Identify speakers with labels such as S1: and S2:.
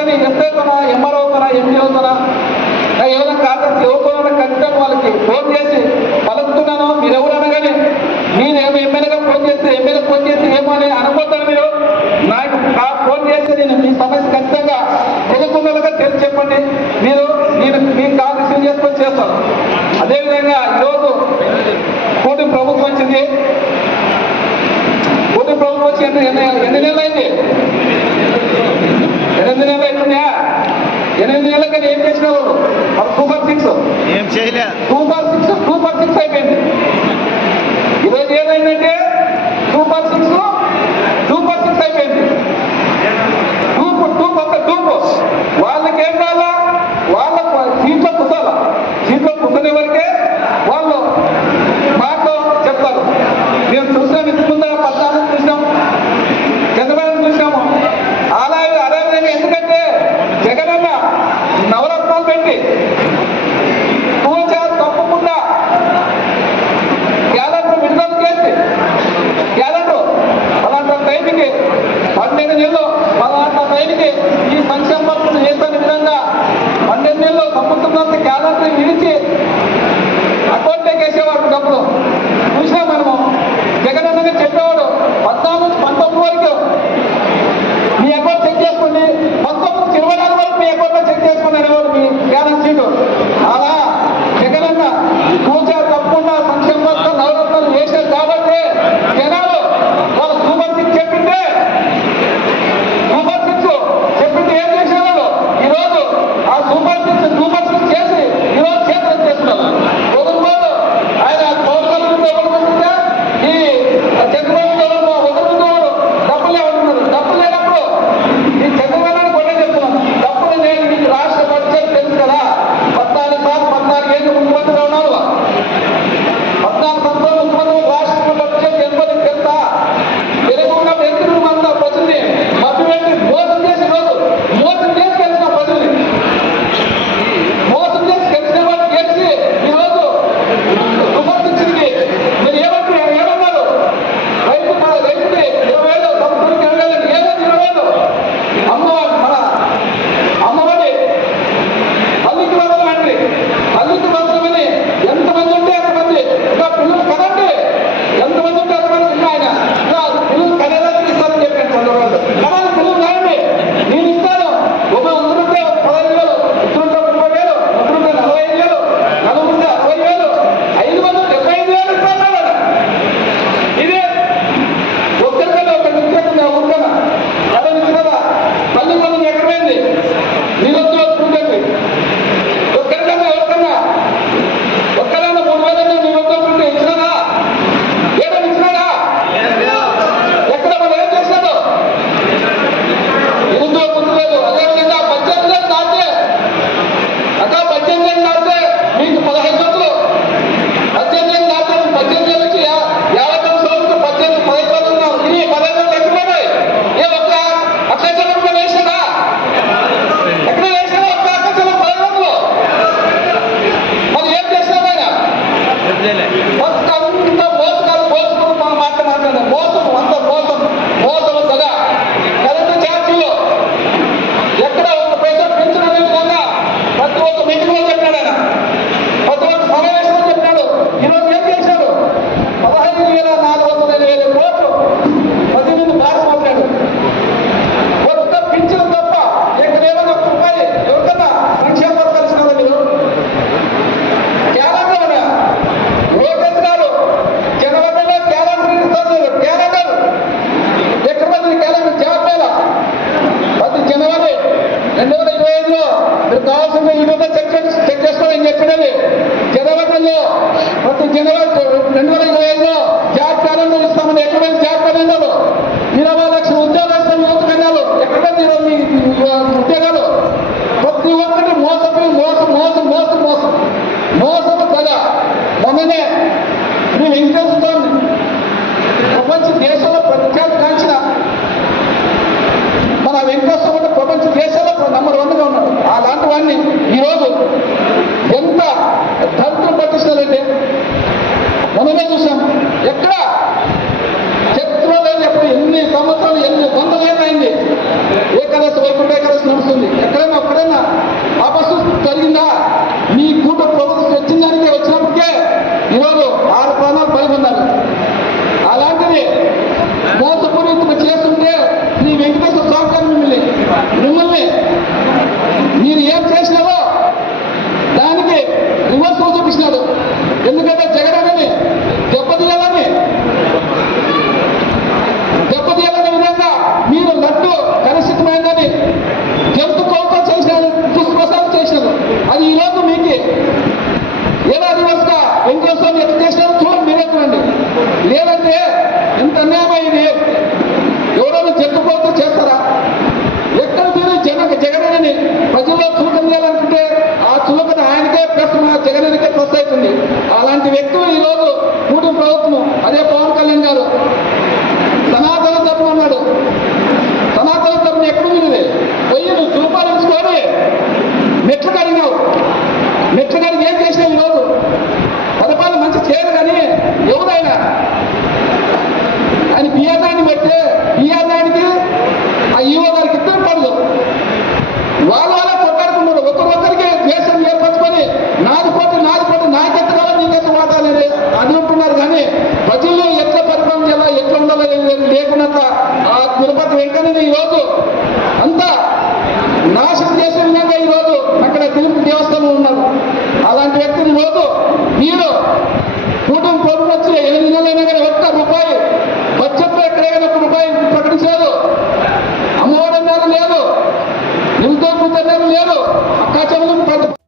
S1: కానీ తన ఎంఆర్ఓతోనా తన ఏదైనా కాంగ్రెస్ యువకులను ఖచ్చితంగా వాళ్ళకి ఫోన్ చేసి పలుకుతున్నాను. మీరు ఎవరు అనగానే కానీ ఏమో ఎమ్మెల్యేగా ఫోన్ చేస్తే ఎమ్మెల్యే ఫోన్ చేసి ఏమో అని అనుకుంటాను మీరు. నాకు ఆ ఫోన్ చేస్తే నేను మీ సమస్య ఖచ్చితంగా తెలుగుందలుగా తెలిసి చెప్పండి. మీరు నేను మీకు కాంగ్రెస్ ఏం చేసుకొని చేస్తాను. అదేవిధంగా ఈరోజు కూటమి ప్రభుత్వం వచ్చింది. కూటమి ప్రభుత్వం వచ్చి ఎన్ని ఎన్ని నెలలు అయింది ఎనిమిది నెలలు. చేశారా ఎనిమిది నెలల కానీ ఏం చేసిన వాళ్ళు super six super six super six అయిపోయింది బ్యాలెన్స్ నిలిచి అకౌంట్లోకి వేసేవాడు డబ్బులు. చూసినా మనము జగనన్నగా చెప్పేవాడు పద్నాలుగు పంతొమ్మిది వరకు మీ అకౌంట్ చెక్ చేసుకోండి పంతొమ్మిది ఇరవై నాలుగు వరకు మీ అకౌంట్లో చెక్ చేసుకున్నారేవాడు మీ బ్యాలెన్స్ షీట్. జనవరిలో మీరు కావాల్సిన ఈ మధ్య చెక్ చెక్ చేసుకోవాలని చెప్పినవి. జనవరిలో ప్రతి జనవరి రెండు వేల ఇరవై ఐదులో jóvenes ಅದೇನಂತೆ ಎಂತನ್ನ అనుకుంటున్నారు కానీ ప్రజల్లో ఎట్లా పరిపాలన చేయాలా ఎట్లా ఉండాలి లేకుండా ఆ తిరుపతి వెంకన్న ఈరోజు అంతా నాశనం చేసే విధంగా ఈరోజు అక్కడ తిరుపతి దేవస్థానం ఉన్నారు. అలాంటి వ్యక్తిని రోజు మీరు కూటమి ప్రభుత్వం వచ్చిన ఎనిమిది నెలలైనా కానీ ఒక్క రూపాయి బడ్జెట్లో ఎక్కడైనా ఒక రూపాయి ప్రకటించారు అమ్మఒడి లేదు నిరుద్యోగ లేదు అక్కాచములు